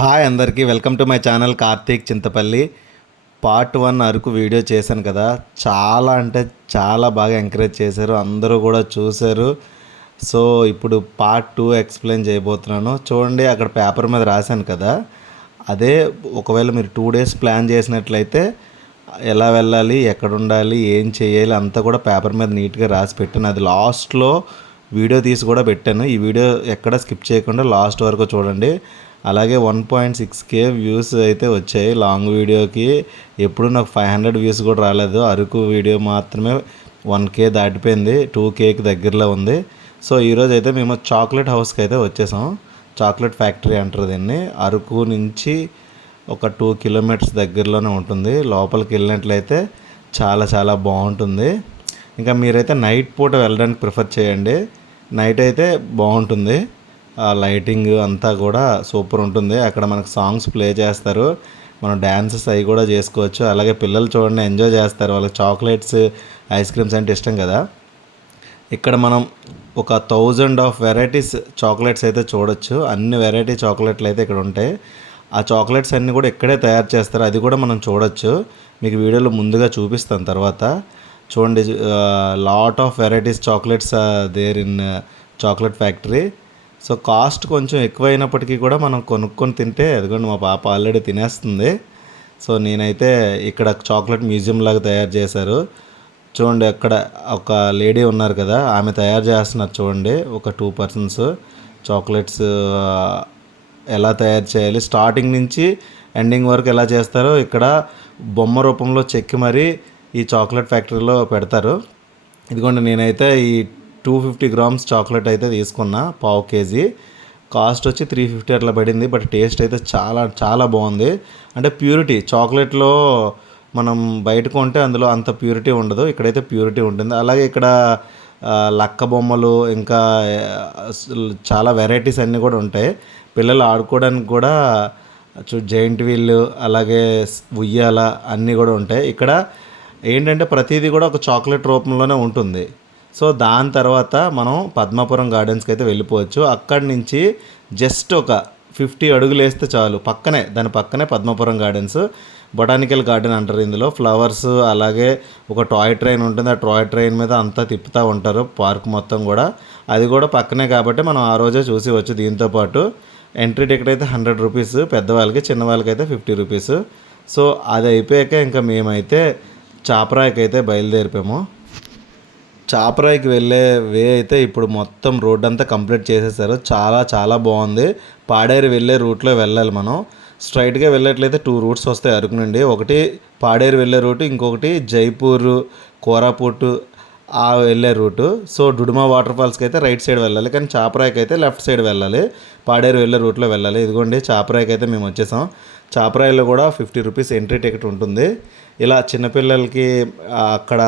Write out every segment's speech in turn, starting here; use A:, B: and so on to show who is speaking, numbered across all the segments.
A: Hi అందరికీ welcome to my channel Karthik Chintapalli. Part one Araku video చేశాను కదా. చాలా అంటే చాలా బాగా ఎంకరేజ్ చేశారు. అందరూ కూడా చూశారు. సో ఇప్పుడు పార్ట్ టూ ఎక్స్ప్లెయిన్ చేయబోతున్నాను. చూడండి అక్కడ పేపర్ మీద రాశాను కదా. అదే ఒకవేళ మీరు టూ డేస్ ప్లాన్ చేసినట్లయితే ఎలా వెళ్ళాలి ఎక్కడ ఉండాలి ఏం చేయాలి అంతా కూడా పేపర్ మీద నీట్గా రాసి పెట్టాను. అది లాస్ట్లో వీడియో తీసి కూడా పెట్టాను. ఈ వీడియో ఎక్కడ స్కిప్ చేయకుండా లాస్ట్ వరకు చూడండి. అలాగే one point six K views అయితే వచ్చాయి. లాంగ్ వీడియోకి ఎప్పుడు నాకు ఫైవ్ హండ్రెడ్ వ్యూస్ కూడా రాలేదు. అరకు వీడియో మాత్రమే వన్ కే దాటిపోయింది. టూ కేకి దగ్గరలో ఉంది. సో ఈరోజు అయితే మేము చాక్లెట్ హౌస్కి అయితే వచ్చేసాం. చాక్లెట్ ఫ్యాక్టరీ అంటారు దీన్ని. అరకు నుంచి ఒక టూ కిలోమీటర్స్ దగ్గరలోనే ఉంటుంది. లోపలికి వెళ్ళినట్లయితే చాలా చాలా బాగుంటుంది. ఇంకా మీరైతే నైట్ పూట వెళ్ళడానికి ప్రిఫర్ చేయండి. నైట్ అయితే బాగుంటుంది. లైటింగ్ అంతా కూడా సూపర్ ఉంటుంది. అక్కడ మనకు సాంగ్స్ ప్లే చేస్తారు. మనం డ్యాన్సెస్ అవి కూడా చేసుకోవచ్చు. అలాగే పిల్లలు చూడండి ఎంజాయ్ చేస్తారు. వాళ్ళకి చాక్లెట్స్ ఐస్ క్రీమ్స్ అంటే ఇష్టం కదా. ఇక్కడ మనం ఒక థౌజండ్ ఆఫ్ వెరైటీస్ చాక్లెట్స్ అయితే చూడొచ్చు. అన్ని వెరైటీ చాక్లెట్లు అయితే ఇక్కడ ఉంటాయి. ఆ చాక్లెట్స్ అన్నీ కూడా ఇక్కడే తయారు చేస్తారు. అది కూడా మనం చూడొచ్చు. మీకు వీడియోలో ముందుగా చూపిస్తాను తర్వాత. చూడండి lot of varieties chocolates there in chocolate factory so cost కొంచెం ఎక్కువైనప్పటికీ కూడా మనం కొనుక్కొని తింటే అదిగోండి మా పాప ఆల్రెడీ తినేస్తుంది. సో నేనైతే ఇక్కడ చాక్లెట్ మ్యూజియం లాగా తయారు చేశారు. చూడండి అక్కడ ఒక లేడీ ఉన్నారు కదా ఆమె తయారు చేస్తున్నారు చూడండి ఒక టూ పర్సన్స్ చాక్లెట్స్ ఎలా తయారు చేయాలి స్టార్టింగ్ నుంచి ఎండింగ్ వరకు ఎలా చేస్తారో ఇక్కడ బొమ్మ రూపంలో చెక్కి మరీ ఈ చాక్లెట్ ఫ్యాక్టరీలో పెడతారు. ఇదిగోండి నేనైతే ఈ టూ ఫిఫ్టీ గ్రామ్స్ చాక్లెట్ అయితే తీసుకున్నా పావు కేజీ. కాస్ట్ వచ్చి త్రీ ఫిఫ్టీ అట్లా పడింది బట్ టేస్ట్ అయితే చాలా చాలా బాగుంది. అంటే ప్యూరిటీ చాక్లెట్లో మనం బయట కొంటే అందులో అంత ప్యూరిటీ ఉండదు ఇక్కడైతే ప్యూరిటీ ఉంటుంది. అలాగే ఇక్కడ లక్క బొమ్మలు ఇంకా చాలా వెరైటీస్ అన్నీ కూడా ఉంటాయి. పిల్లలు ఆడుకోవడానికి కూడా చూ జైంట్ వీల్ అలాగే ఉయ్యాల అన్నీ కూడా ఉంటాయి. ఇక్కడ ఏంటంటే ప్రతిదీ కూడా ఒక చాక్లెట్ రూపంలోనే ఉంటుంది. సో దాని తర్వాత మనం పద్మాపురం గార్డెన్స్కి అయితే వెళ్ళిపోవచ్చు. అక్కడి నుంచి జస్ట్ ఒక ఫిఫ్టీ అడుగులు వేస్తే చాలు. పక్కనే దాని పక్కనే పద్మాపురం గార్డెన్స్ బొటానికల్ గార్డెన్ అంటారు ఇందులో. ఫ్లవర్స్ అలాగే ఒక టాయ్ ట్రైన్ ఉంటుంది. ఆ టాయ్ ట్రైన్ మీద అంతా తిప్పుతూ ఉంటారు పార్క్ మొత్తం కూడా. అది కూడా పక్కనే కాబట్టి మనం ఆ రోజే చూసి వచ్చు దీంతో పాటు. ఎంట్రీ టికెట్ అయితే హండ్రెడ్ రూపీస్ పెద్దవాళ్ళకి చిన్నవాళ్ళకి అయితే ఫిఫ్టీ రూపీస్ సో అది అయిపోయాక ఇంకా మేమైతే చాపరాయికి అయితే బయలుదేరిపాము చాపరాయికి వెళ్ళే వే అయితే ఇప్పుడు మొత్తం రోడ్ అంతా కంప్లీట్ చేసేసారు. చాలా చాలా బాగుంది. పాడేరు వెళ్ళే రూట్లో వెళ్ళాలి మనం. స్ట్రైట్గా వెళ్ళేట్లయితే టూ రూట్స్ వస్తాయి అరకు నుండి. ఒకటి పాడేరు వెళ్ళే రూట్ ఇంకొకటి జైపూర్ కోరాపూట్ ఆ వెళ్ళే రూటు. సో డుడుమా వాటర్ ఫాల్స్కి అయితే రైట్ సైడ్ వెళ్ళాలి. కానీ చాపరాయికి అయితే లెఫ్ట్ సైడ్ వెళ్ళాలి. పాడేరు వెళ్ళే రూట్లో వెళ్ళాలి. ఇదిగోండి చాపరాయికి అయితే మేము వచ్చేసాం. చాపరాయిలో కూడా ఫిఫ్టీ రూపీస్ ఎంట్రీ టికెట్ ఉంటుంది. ఇలా చిన్నపిల్లలకి అక్కడ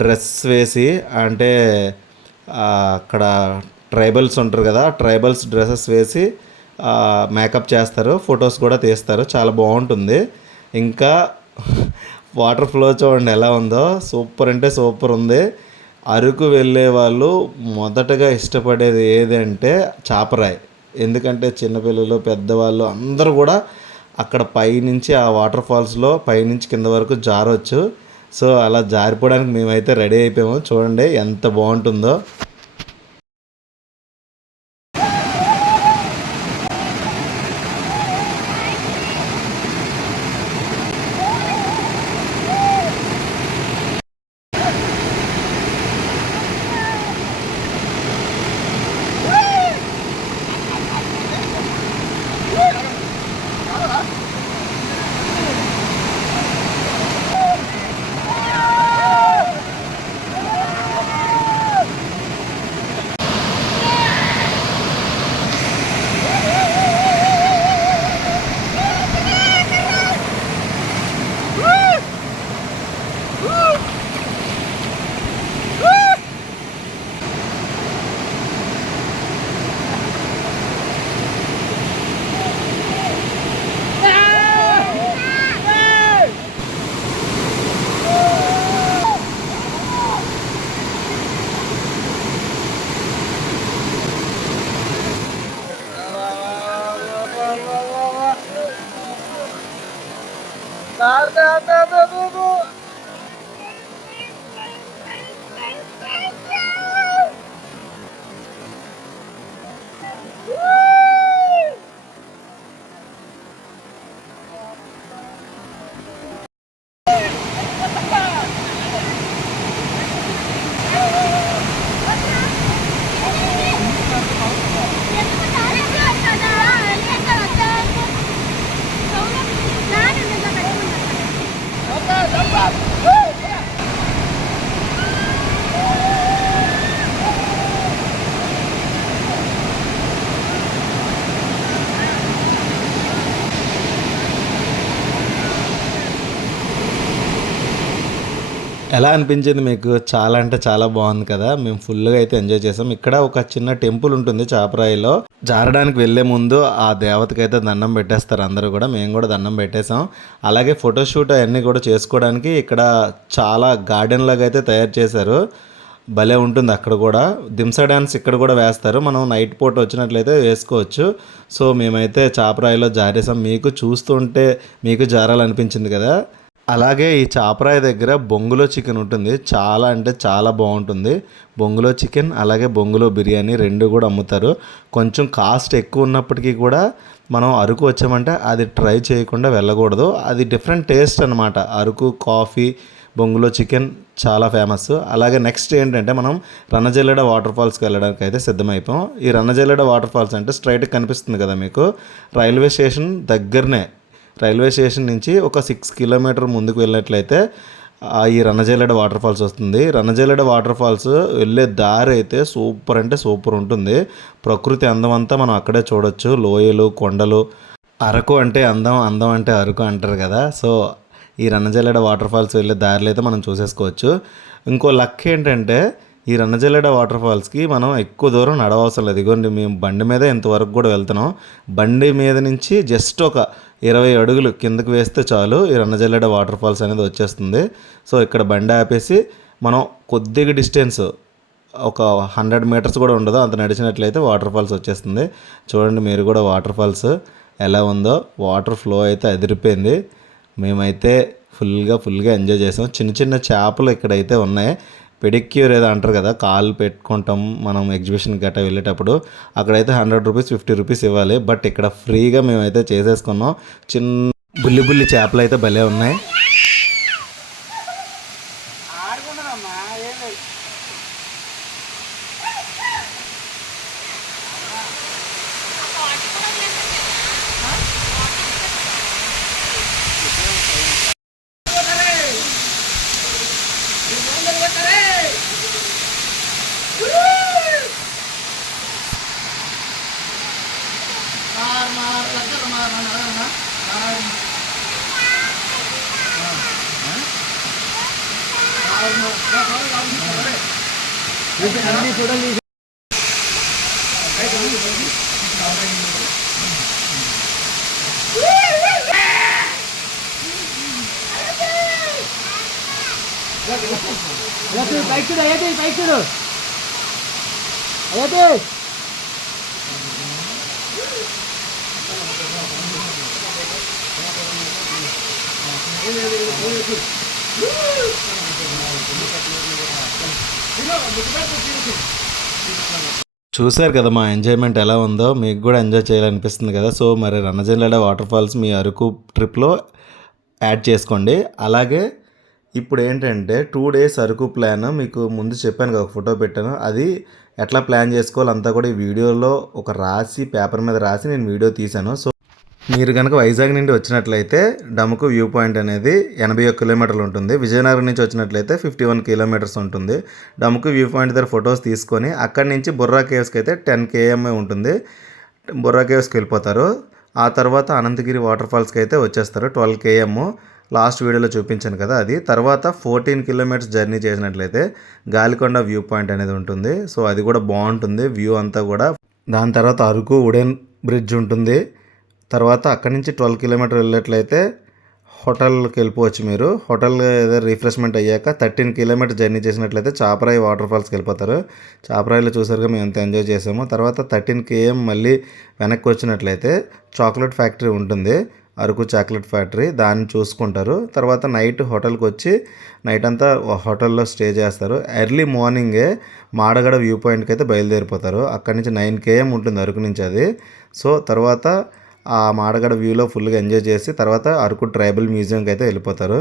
A: డ్రెస్ వేసి అంటే అక్కడ ట్రైబల్స్ ఉంటారు కదా ట్రైబల్స్ డ్రెస్సెస్ వేసి మేకప్ చేస్తారు ఫొటోస్ కూడా తీస్తారు. చాలా బాగుంటుంది. ఇంకా వాటర్ ఫ్లో చూడండి ఎలా ఉందో. సూపర్ అంటే సూపర్ ఉంది. అరకు వెళ్ళే వాళ్ళు మొదటగా ఇష్టపడేది ఏదంటే చాపరాయి. ఎందుకంటే చిన్నపిల్లలు పెద్దవాళ్ళు అందరూ కూడా అక్కడ పైనుంచి ఆ వాటర్ ఫాల్స్లో పైనుంచి కింద వరకు జారవచ్చు సో అలా జారిపోవడానికి మేమైతే రెడీ అయిపోయాము. చూడండి ఎంత బాగుంటుందో. da, da, da, da. ఎలా అనిపించింది మీకు? చాలా అంటే చాలా బాగుంది కదా. మేము ఫుల్గా అయితే ఎంజాయ్ చేసాం. ఇక్కడ ఒక చిన్న టెంపుల్ ఉంటుంది చాపరాయిలో. జారడానికి వెళ్ళే ముందు ఆ దేవతకి అయితే దండం పెట్టేస్తారు అందరూ కూడా. మేము కూడా దండం పెట్టేసాం. అలాగే ఫోటోషూట్ అవన్నీ కూడా చేసుకోవడానికి ఇక్కడ చాలా గార్డెన్ లాగా అయితే తయారు చేశారు. భలే ఉంటుంది అక్కడ కూడా. దింసా డ్యాన్స్ ఇక్కడ కూడా వేస్తారు. మనం నైట్ పూట వచ్చినట్లయితే వేసుకోవచ్చు. సో మేమైతే చాపరాయిలో జారేసాం. మీకు చూస్తుంటే మీకు జారాలనిపించింది కదా? అలాగే ఈ చాపరాయి దగ్గర బొంగులో చికెన్ ఉంటుంది. చాలా అంటే చాలా బాగుంటుంది. బొంగులో చికెన్ అలాగే బొంగులో బిర్యానీ రెండు కూడా అమ్ముతారు. కొంచెం కాస్ట్ ఎక్కువ ఉన్నప్పటికీ కూడా మనం అరకు వచ్చామంటే అది ట్రై చేయకుండా వెళ్ళకూడదు. అది డిఫరెంట్ టేస్ట్ అనమాట అరకు కాఫీ బొంగులో చికెన్ చాలా ఫేమస్. అలాగే నెక్స్ట్ ఏంటంటే మనం రన్నజల్లెడ వాటర్ ఫాల్స్కి వెళ్ళడానికి అయితే సిద్ధమైపోయాం. ఈ రన్నజల్లెడ వాటర్ ఫాల్స్ అంటే స్ట్రైట్గా కనిపిస్తుంది కదా మీకు. రైల్వే స్టేషన్ దగ్గరనే రైల్వే స్టేషన్ నుంచి ఒక సిక్స్ కిలోమీటర్ ముందుకు వెళ్ళినట్లయితే ఈ రన్నజల్లెడ వాటర్ ఫాల్స్ వస్తుంది. రన్నజల్లెడ వాటర్ ఫాల్స్ వెళ్ళే దారి అయితే సూపర్ అంటే సూపర్ ఉంటుంది. ప్రకృతి అందం అంతా మనం అక్కడే చూడొచ్చు. లోయలు కొండలు. అరకు అంటే అందం అందం అంటే అరకు అంటారు కదా. సో ఈ రన్నజల్లెడ వాటర్ ఫాల్స్ వెళ్ళే దారిలో అయితే మనం చూసేసుకోవచ్చు. ఇంకో లక్ ఏంటంటే ఈ రన్నజల్లెడ వాటర్ ఫాల్స్కి మనం ఎక్కువ దూరం నడవవసరం లేదు. ఇదిగోండి మేము బండి మీద ఇంతవరకు కూడా వెళ్తున్నాం. బండి మీద నుంచి జస్ట్ ఒక ఇరవై అడుగులు కిందకు వేస్తే చాలు ఈ రన్నజల్లెడ వాటర్ ఫాల్స్ అనేది వచ్చేస్తుంది. సో ఇక్కడ బండి ఆపేసి మనం కొద్దిగా డిస్టెన్స్ ఒక హండ్రెడ్ మీటర్స్ కూడా ఉండదు. అంత నడిచినట్లయితే వాటర్ ఫాల్స్ వచ్చేస్తుంది. చూడండి మీరు కూడా వాటర్ ఫాల్స్ ఎలా ఉందో. వాటర్ ఫ్లో అయితే అదిరిపోయింది. మేమైతే ఫుల్గా ఫుల్గా ఎంజాయ్ చేసాం. చిన్న చిన్న చేపలు ఇక్కడైతే ఉన్నాయి. పెడిక్యూర్ ఏదో అంటారు కదా కాలు పెట్టుకుంటాం మనం ఎగ్జిబిషన్ గట్రా వెళ్ళేటప్పుడు అక్కడైతే హండ్రెడ్ రూపీస్ ఫిఫ్టీ రూపీస్ ఇవ్వాలి. బట్ ఇక్కడ ఫ్రీగా మేమైతే చేసేసుకున్నాం. చిన్న బుల్లి బుల్లి చేపలు అయితే భలే ఉన్నాయి.
B: అయ్యతే పైకి చూడు అయ్యతే పైకి చూడు అయ్యతే
A: చూశారు కదా మా ఎంజాయ్మెంట్ ఎలా ఉందో మీకు కూడా ఎంజాయ్ చేయాలనిపిస్తుంది కదా. సో మరి రన్నజల్లెడ వాటర్ ఫాల్స్ మీ అరకు ట్రిప్లో యాడ్ చేసుకోండి. అలాగే ఇప్పుడు ఏంటంటే టూ డేస్ అరకు ప్లాన్ మీకు ముందు చెప్పాను కదా ఒక ఫోటో పెట్టాను. అది ఎట్లా ప్లాన్ చేసుకోవాలంతా కూడా ఈ వీడియోలో ఒక రాసి పేపర్ మీద రాసి నేను వీడియో తీశాను. సో మీరు కనుక వైజాగ్ నుండి వచ్చినట్లయితే డముకు వ్యూ పాయింట్ అనేది ఎనభై ఒక్క కిలోమీటర్లు ఉంటుంది. విజయనగరం నుంచి వచ్చినట్లయితే ఫిఫ్టీ వన్ కిలోమీటర్స్ ఉంటుంది. డముకు వ్యూ పాయింట్ దగ్గర ఫొటోస్ తీసుకొని అక్కడి నుంచి బుర్రా కేవ్స్కి అయితే టెన్ కేఎంఏ ఉంటుంది. బుర్రా కేవ్స్కి వెళ్ళిపోతారు. ఆ తర్వాత అనంతగిరి వాటర్ ఫాల్స్కి అయితే వచ్చేస్తారు ట్వెల్వ్ కేఎం లాస్ట్ వీడియోలో చూపించాను కదా అది. తర్వాత ఫోర్టీన్ కిలోమీటర్స్ జర్నీ చేసినట్లయితే గాలికొండ వ్యూ పాయింట్ అనేది ఉంటుంది. సో అది కూడా బాగుంటుంది. వ్యూ అంతా కూడా. దాని తర్వాత అరకు ఉడెన్ బ్రిడ్జ్ ఉంటుంది. తర్వాత అక్కడి నుంచి ట్వెల్వ్ కిలోమీటర్ వెళ్ళినట్లయితే హోటల్కి వెళ్ళిపోవచ్చు మీరు. హోటల్ ఏదో రిఫ్రెష్మెంట్ అయ్యాక థర్టీన్ కిలోమీటర్ జర్నీ చేసినట్లయితే చాపరాయి వాటర్ ఫాల్స్కి వెళ్ళిపోతారు. చాపరాయిలో చూసారుగా మేము ఎంత ఎంజాయ్ చేసాము. తర్వాత థర్టీన్ కేఎం మళ్ళీ వెనక్కి వచ్చినట్లయితే చాక్లెట్ ఫ్యాక్టరీ ఉంటుంది. అరకు చాక్లెట్ ఫ్యాక్టరీ దాన్ని చూసుకుంటారు. తర్వాత నైట్ హోటల్కి వచ్చి నైట్ అంతా హోటల్లో స్టే చేస్తారు. ఎర్లీ మార్నింగే మాడగడ వ్యూ పాయింట్కి అయితే బయలుదేరిపోతారు. అక్కడి నుంచి నైన్ కేఎం ఉంటుంది అరకు నుంచి అది. సో తర్వాత ఆ మాడగడ వ్యూలో ఫుల్గా ఎంజాయ్ చేసి తర్వాత అరకు ట్రైబల్ మ్యూజియంకి అయితే వెళ్ళిపోతారు.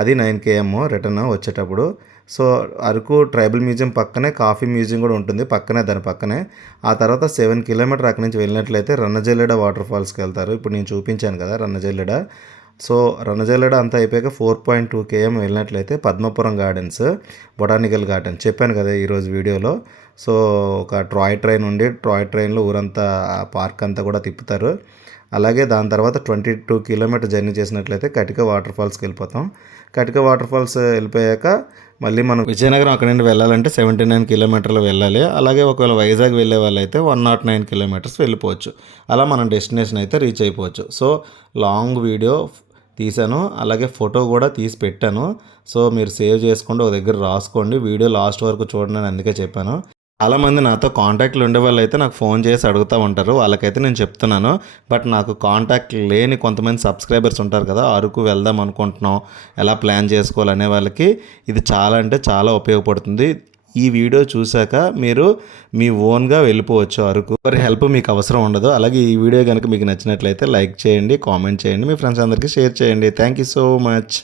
A: అది నైన్ కేఎం రిటర్న్ వచ్చేటప్పుడు. సో అరకు ట్రైబల్ మ్యూజియం పక్కనే కాఫీ మ్యూజియం కూడా ఉంటుంది పక్కనే దాని పక్కనే. ఆ తర్వాత సెవెన్ కిలోమీటర్ అక్కడి నుంచి వెళ్ళినట్లయితే రన్నజల్లెడ వాటర్ ఫాల్స్కి వెళ్తారు. ఇప్పుడు నేను చూపించాను కదా రన్నజల్లెడ సో రన్నజల్లెడ అంతా అయిపోయాక ఫోర్ పాయింట్ టూ కేఎం వెళ్ళినట్లయితే పద్మపురం గార్డెన్స్ బొటానికల్ గార్డెన్. చెప్పాను కదా ఈరోజు వీడియోలో. సో ఒక ట్రాయ్ ట్రైన్ ఉండి ట్రాయ్ ట్రైన్లో ఊరంతా పార్క్ అంతా కూడా తిప్పుతారు. అలాగే దాని తర్వాత ట్వంటీ టూ కిలోమీటర్ జర్నీ చేసినట్లయితే కటిక వాటర్ ఫాల్స్కి వెళ్ళిపోతాం. కటిక వాటర్ ఫాల్స్ వెళ్ళిపోయాక మళ్ళీ మనం విజయనగరం అక్కడ నుండి వెళ్ళాలంటే సెవెంటీ నైన్ కిలోమీటర్లు వెళ్ళాలి. అలాగే ఒకవేళ వైజాగ్ వెళ్ళే వాళ్ళు అయితే వన్ నాట్ నైన్ కిలోమీటర్స్ వెళ్ళిపోవచ్చు. అలా మనం డెస్టినేషన్ అయితే రీచ్ అయిపోవచ్చు. సో లాంగ్ వీడియో తీశాను. అలాగే ఫోటో కూడా తీసి పెట్టాను. సో మీరు సేవ్ చేసుకోండి ఒక దగ్గర రాసుకోండి. వీడియో లాస్ట్ వరకు చూడండి అందుకే చెప్పాను. చాలా మంది నాతో కాంటాక్ట్లు ఉండే వాళ్ళు అయితే నాకు ఫోన్ చేసి అడుగుతూ ఉంటారు. వాళ్ళకైతే నేను చెప్తున్నాను. బట్ నాకు కాంటాక్ట్ లేని కొంతమంది సబ్స్క్రైబర్స్ ఉంటారు కదా అరకు వెళ్దాం అనుకుంటున్నాం ఎలా ప్లాన్ చేసుకోవాలనే వాళ్ళకి ఇది చాలా అంటే చాలా ఉపయోగపడుతుంది. ఈ వీడియో చూశాక మీరు మీ ఓన్గా వెళ్ళిపోవచ్చు అరకు. మరి హెల్ప్ మీకు అవసరం ఉండదు. అలాగే ఈ వీడియో కనుక మీకు నచ్చినట్లయితే లైక్ చేయండి కామెంట్ చేయండి మీ ఫ్రెండ్స్ అందరికీ షేర్ చేయండి. Thank you so much.